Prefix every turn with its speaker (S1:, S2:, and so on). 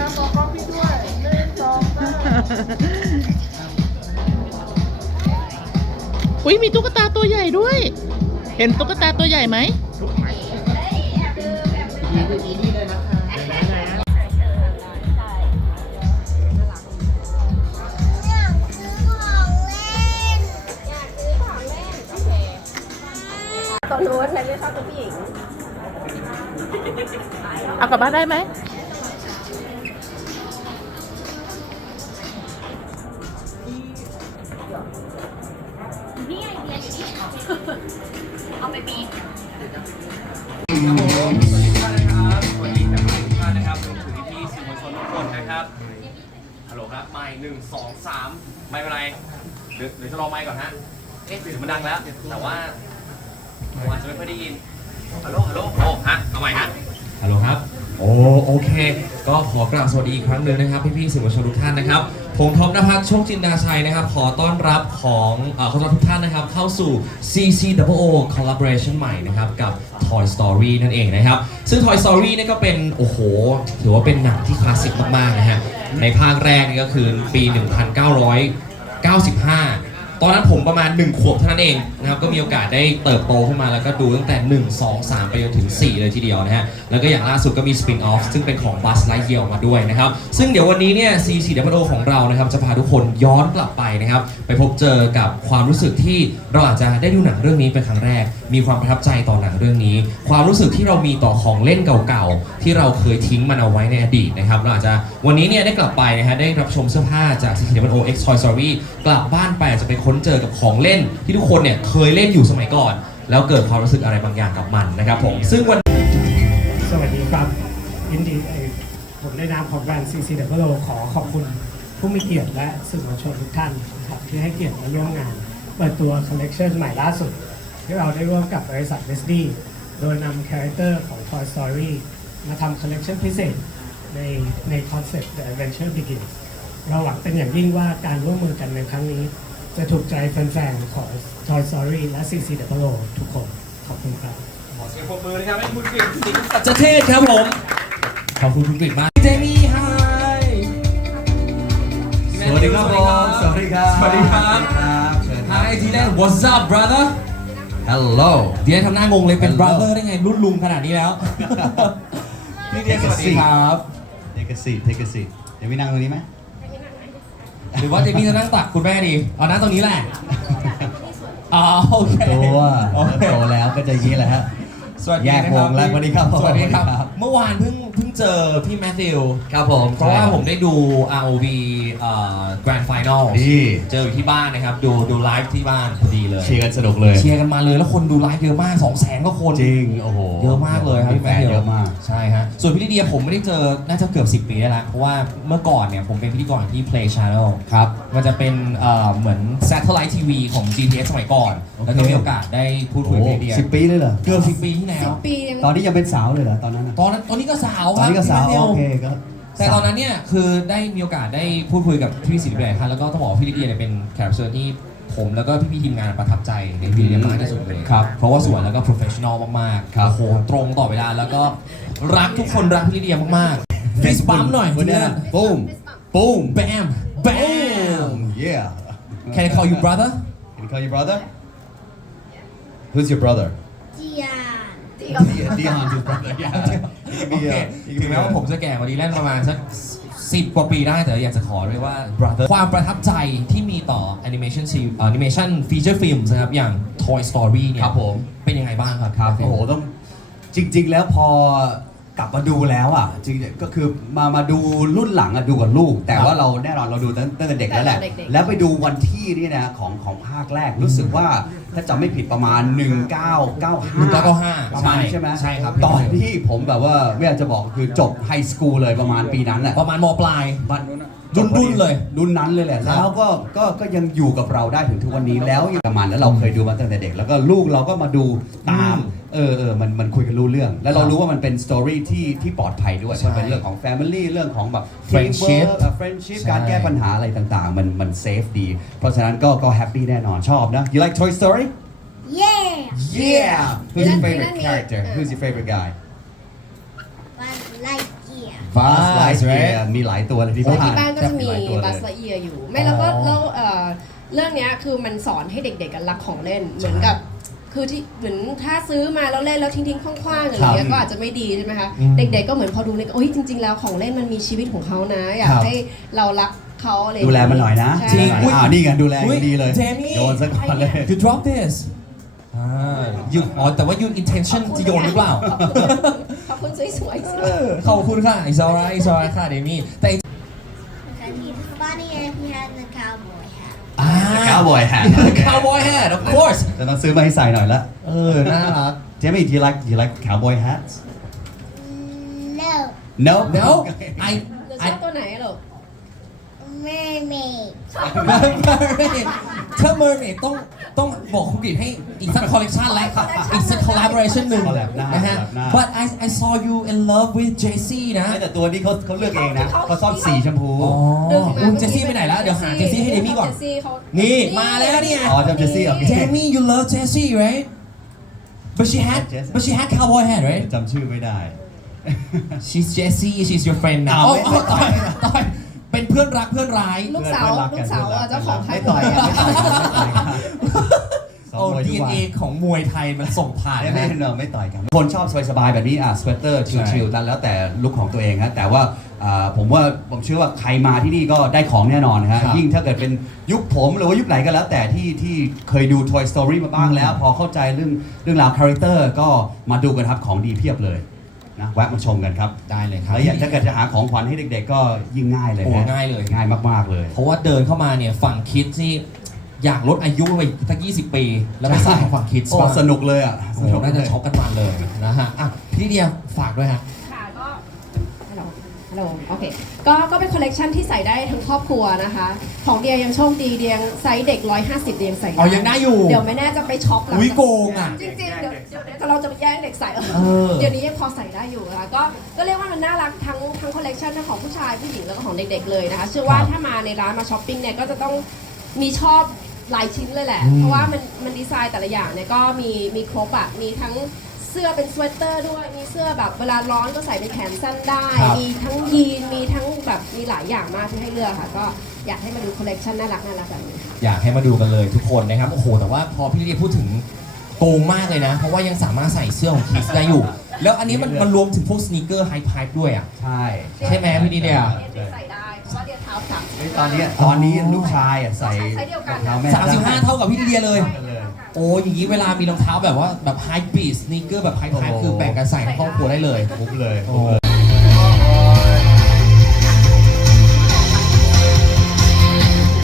S1: บอกกล้องพี่ด้วยอุ้ยมีตุ๊กตาตัวใหญ่ด้วย เห็นตุ๊กตาตัวใหญ่ไหม
S2: ตัวนู้นเลยไม่ชอบตัวผู้หญิง
S1: เอากลับบ้านได้ไหม
S2: นี่ไอเดียอยู่นี่เอาไปปี
S3: ครับผมสวัสดีทุกท่านนะครับสวัสดีแฟนๆทุกท่านนะครับรวมถึงพี่ๆสื่อมวลชนทุกคนนะครับฮัลโหลครับไมค์1 2 3ไม่เป็นไรเดี๋ยวจะรอไมค์ก่อนฮะเสียงมันดังแล้วแต่ว่าผมอาจจะไม่ค่อยได้ยินฮัลโหลโอ้ฮะเอาใหม่ฮะฮัลโหลครับโอเคก็ขอกราบสวัสดีอีกครั้งหนึ่งนะครับพี่ๆสื่อมวลชนทุกท่านนะครับผมท็อปณภัสโชคจินดาชัยนะครับขอต้อนรับขอต้อนรับทุกท่านนะครับเข้าสู่ CCOO Collaboration ใหม่นะครับกับ Toy Story นั่นเองนะครับซึ่ง Toy Story นี่ก็เป็นโอ้โหถือว่าเป็นหนังที่คลาสสิกมากๆนะฮะในภาคแรกนี่ก็คือปี 1995 ตอนนั้นผมประมาณ1 ขวบเท่านั้นเองนะครับก็มีโอกาสได้เติบโตขึ้นมาแล้วก็ดูตั้งแต่ 1 2 3 ไปจนถึง 4 เลยทีเดียวนะฮะแล้วก็อย่างล่าสุดก็มีสปินออฟซึ่งเป็นของ Buzz Lightyear มาด้วยนะครับซึ่งเดี๋ยววันนี้เนี่ย CCOO ของเรานะครับจะพาทุกคนย้อนกลับไปนะครับไปพบเจอกับความรู้สึกที่เราอาจจะได้ดูหนังเรื่องนี้เป็นครั้งแรกมีความประทับใจต่อหนังเรื่องนี้ความรู้สึกที่เรามีต่อของเล่นเก่าๆที่เราเคยทิ้งมันเอาไว้ในอดีตนะครับเราอาจจะวันนี้เนี่ยได้กลับไปนะฮะได้รับชมเสื้อผ้าจาก CCOO X Toy Story กลับบ้านไปจะไปค้นเจอกับของเล่นที่ทุกคนเนี่ยเคยเล่นอยู่สมัยก่อนแล้วเกิดความรู้สึกอะไรบางอย่างกับมันนะครับผมซึ่งวัน
S4: สวัสดีครับยินดีผมในนามของแบรนด์ CCOO ขอบคุณผู้มีเกียรติและสื่อมวลชนทุกท่านนะครับที่ให้เกียรติมาร่วมงานเปิดตัวคอลเลกชันใหม่ล่าสุดที่เราได้ร่วมกับบริษัท Disney โดยนำคาแรคเตอร์ของ Toy Story มาทำคอลเลกชันพิเศษในคอนเซ็ปต์ The Adventure Begins เราหวังเป็นอย่างยิ่งว่าการร่วมมือกันในครั้งนี้จะถูกใจแฟนๆของ Toy Story และ CCOO ทุกคนขอบคุณครับ
S3: ขอเสียงปรบมือนะครับให้คุณกฤษสิงห์สัจเทศครับผมขอบคุณคุณกฤษมากเจมี่ไฮ
S5: สวัสดีครับผมสวัสดีครับ
S3: สวัสดีครับไฮทีแรก What's up brother
S5: Hello
S3: เดียทำหน้างงเลยเป็น brother ได้ไงรุ่นลุงขนาดนี้แล้วพี่เดียสวัสดีครับ
S5: Take a seat เดี๋ยวพี่นั่งตรงนี้ไหม
S3: หรือว่าเจมี่จะนั่งตักคุณแม่ดีเอานั่งตรงนี้แหละอ๋อโอเค
S5: โตแล้วก็จะอย่างนี้แหละฮะ
S3: สวัสดี
S5: แยกวงแล้วสวัสดีครับ
S3: สวัสดีครับเมื่อวานเพิ่งเจอพี่แมทธิว
S5: ครับผม
S3: เพราะว่าผมได้ดู ROV Grand Final เจออยู่ที่บ้านนะครับดูไลฟ์ที่บ้านพอดีเลย
S5: เชียร์กันสนุกเลย
S3: เชียร์กันมาเลยแล้วคนดูไลฟ์เยอะมาก 200,000 ก็คน
S5: จริงโอ้โห
S3: เยอะมากเลยครับพี่แมทธิว
S5: เยอะมาก
S3: ใช่ฮะส่วนพี่ลิเดียผมไม่ได้เจอน่าจะเกือบ10 ปีได้แล้วเพราะว่าเมื่อก่อนเนี่ยผมเป็นพิธีกรที่ Play Channel
S5: ครับ
S3: มันจะเป็นเหมือน Satellite TV ของ GTX สมัยก่อนแล้วก็มีโอกาสได้พูดคุยกับพี่ลิเดีย
S5: 10 ปีเลยเหรอ
S3: เกือบ10 ปีที่แล้ว
S5: ตอนนี้ยังเป็นสาวเลยเหรอตอนนั้น
S3: ตอนนี้ก็สาวครับ
S5: ตอนนี้ก็สาวโอเคก็
S3: แต่ตอนนั้นเนี่ยคือได้มีโอกาสได้พูดคุยกับพี่ศิริเดชครับแล้วก็ต้องบอกพี่ลิเดียเนี่ยเป็นแขกรับเชิญที่ผมแล้วก็พี่ทีมงานประทับใจในพี่ลิเดียมากที่สุดเลย
S5: ครับ
S3: เพราะว่าสวยแล้วก็ professional มากๆโอ้โหตรงต่อเวลาแล้วก็รักทุกคนรักพี่ลิเดียมากๆฟิสบัมหน่อย
S5: วันนี้ปุ้ม
S3: bam
S5: yeah
S3: can I call you brother
S5: can I call you brother who's your brother Dion who's brother yeah
S3: โอเคถึงแม้ว่าผมจะแก่กว่าดีแลนประมาณสัก10 กว่าปีได้แต่อยากจะขอด้วยว่า brother ความประทับใจที่มีต่อ animation feature films นะครับอย่าง Toy Story เนี่ย
S5: ครับผม
S3: เป็นยังไงบ้างครับ
S5: โอ้โหต้องจริงๆแล้วพอกลับมาดูแล้วอ่ะจริงๆก็คือมาดูรุ่นหลังอ่ะดูกับลูกแต่ว่าเราแน่นอนเราดูตั้งแต่เด็กแล้วแหละแล้วไปดูวันที่นี่นะของภาคแรกรู้สึกว่าถ้าจำไม่ผิดประมาณ1995ประมาณใช่ไหม
S3: ใช่ครับ
S5: ตอนที่ผมแบบว่าไม่อยากจะบอกคือจบไฮสคูลเลยประมาณปีนั้นแหละ
S3: ประมาณม.ปลาย
S5: รุ่นเลยรุ่นนั้นเลยแหละแล้วก็ยังอยู่กับเราได้ถึงทุกวันนี้แล้วยังประมาณแล้วเราเคยดูมาตั้งแต่เด็กแล้วก็ลูกเราก็มาดูตามมันคุยกันรู้เรื่อง แล้วเรารู้ว่ามันเป็นสตอรี่ที่ปลอดภัยด้วยมันเป็นเรื่องของ Family เรื่องของแบบ
S3: friendship
S5: การแก้ปัญหาอะไรต่างๆมันเซฟดีเพราะฉะนั้นก็แฮปปี้แน่นอนชอบนะ You like Toy Story
S2: Yeah
S5: Who's your favorite character Who's your favorite guy
S2: Buzz Lightyear
S5: Buzz
S6: Buzz
S5: Lightyear
S6: right
S5: มีหลายตัวเลยที่
S2: เพราะ
S5: บ้าน
S2: ที่บ้านก็จะมี
S5: หลายตัวเลย
S2: บัสละเอียอยู่ ไม่แล้วก็แล้วเรื่องเนี้ยคือมันสอนให้เด็กๆกันรักของเล่นเหมือนกับ คือที่เหมือนถ้าซื้อมาแล้วเล่นแล้วทิ้งๆคว้างๆอะไรเงี้ยก็อาจจะไม่ดีใช่ไหมคะ
S6: อืม
S2: เด็กๆก็เหมือนพอดูเนี่ยโอ้ยจริงๆแล้วของเล่นมันมีชีวิตของเขานะ อยาก
S6: ครับ
S2: ให้เรารักเขาอะไร
S5: ดูแลมันหน่อยนะ
S2: ใช่
S6: จริง
S5: ดูแลมันหน่อยนี่ไงดูแล
S6: อุ๊ย
S5: ดีเลย
S6: เจมี่
S5: โยนซะก่อนเลย
S6: you drop this อ๋อแต่ว่า you intention จะโยนหรือเปล่า
S2: ขอบคุณสวยๆ
S6: เออขอบคุณค่ะ it's alright it's alright ค่ะเดมี่แต่
S7: Because he's funny and he has a cowboy hat.
S5: Cowboy hat
S6: cowboy hat of course
S5: จะต้องซื้อมาให้ใส่หน่อยละ
S6: เออ น่ารัก
S5: Jamie do you like cowboy hats
S7: No,
S5: No
S6: no I
S2: หรือชอบตัวไหนหรอ
S7: mermaid.
S6: ถ้า mermaid ต้องบอกคุณกิจให้อีกสักคอลเลกชันและอีกสัก collaboration หนึ่ง
S5: collab หน้า
S6: นะฮะ
S5: collab หน้า
S6: but I saw you in love with JC นะ
S5: แต่ตัวนี้เขาเลือกเองนะเขาชอบสีชมพู
S6: อ๋ออุ้ยเจสซี่ไปไหนแล้ว เดี๋ยวหาเจสซี่ให้เดมี่ก่อน
S2: เจสซี่เขา
S6: นี่ มาแล้วเนี่ย
S5: อ๋อจำเจสซี่โอเค
S6: Jamie you love Jessie right but she had cowboy hat right
S5: จำชื่อไม่ได้
S6: she's Jessie she's your friend นะ
S5: อ้าว
S6: อ๋อต่อยเป็นเพื่อนรักเพื่อนร้าย
S2: ลูกสาว
S5: เพื่อนรักกัน
S2: เจ้าของค่าย
S5: ไม่ต่อยกันไม่ต่อยกันไม่ต่อยกันสอง
S6: โอ้
S5: มวยทุกวัน
S6: DNA ของมวยไทยมันส่งผ่าน
S5: ไม่
S6: นะ
S5: ไม่ต่อยกันคนชอบสบายๆแบบนี้สเวตเตอร์ชิลๆแล้วแต่ลุคของตัวเองฮะแต่ว่าผมเชื่อว่าใครมาที่นี่ก็ได้ของแน่นอนนะฮะ
S6: ครับ
S5: ยิ่งถ้าเกิดเป็นยุคผมหรือว่ายุคไหนก็แล้วแต่ที่เคยดู Toy Story มาบ้างแล้ว พอเข้าใจเรื่องราวคาแรคเตอร์ก็มาดูกันครับของดีเพียบเลยนะแวะมาชมกันครับ
S6: ได้เลยครับ
S5: แล้วถ้าเกิดจะหาของขวัญให้เด็กๆก็ยิ่งง่ายเลย
S6: โอ้
S5: นะ
S6: ง่ายเลย
S5: ง่ายมากๆเลย
S6: เพราะว่าเดินเข้ามาเนี่ยฝั่งคิดนี่อยากลดอายุไปสัก20 ปีแล้วไปสร้างของฝั่งคิด
S5: โอ้สนุกเลยอ่ะ
S6: โอ้โหน่าจะช็อปกันมันเลยนะฮะอ่ะพี่เดียฝากด้วยฮะ
S2: ค่ะก็ฮัลโหลโอเคก็เป็นคอลเลกชันที่ใส่ได้ทั้งครอบครัวนะคะ ของเดียยังโชคดีเดียงไซส์เด็ก 150เดียงใส่
S6: อ๋อยังได้อยู่
S2: เดี๋ยวไม่แน่จะไปช็อปหลัง
S6: อุ๊ย
S2: จาก
S6: โกงอ่ะ
S2: จริงๆเดี๋ยวเราจะไปแย่งเด็กใส่
S6: อ
S2: เดี๋ยวนี้ยังพอใส่ได้อยู่นะคะก็เรียกว่ามันน่ารักทั้งคอลเลกชันทั้งของผู้ชายผู้หญิงแล้วก็ของเด็กๆเลยนะคะเชื่อว่า
S6: ครับ
S2: ถ้ามาในร้านมาช้อปปิ้งเนี่ยก็จะต้องมีชอบหลายชิ้นเลยแหละ
S6: อืม
S2: เพราะว่ามันดีไซน์แต่ละอย่างเนี่ยก็มีครบอ่ะมีทั้งเสื้อเป็นสเวตเตอร์ด้วยมีเสื้อแบบเวลาร้อนก็ใส่เป็นแขนสั้นได้
S6: ครับ
S2: มีทั้งยีนมีทั้งแบบมีหลายอย่างมากที่ให้เลือกค่ะ ก็อยากให้มาดูคอลเลกชันน่ารักแบบนี้ค่ะ
S6: อยากให้มาดูกันเลยทุกคนนะครับ โอ้โห แต่ว่าพอพี่เดียพูดถึงโกงมากเลยนะ เพราะว่ายังสามารถใส่เสื้อของคิสได้อยู่ แล้วอันนี้มันรวมถึงพวกสนีกเกอร์ไฮพายด้วยอ่ะ
S5: ใช่
S6: ใช่ไหมพี่ดีเดีย
S2: ใส่ได้เพราะว่าเดียเท้าสาม
S5: ตอนนี้ลูกชายใส่
S2: ไซส์เดียวกัน
S5: รองเท้าแม่
S6: 35 เท่ากับพี่ดีเดียเลย
S5: เลย
S6: โอ้อย่างนี้เวลามีรองเท้าแบบว่าแบบไฮบีสสนีกเกอร์แบบไฮพายคือแบ่งกันใส่ในครอบครัวได้เลย
S5: ปุ๊บเลย
S6: โอ้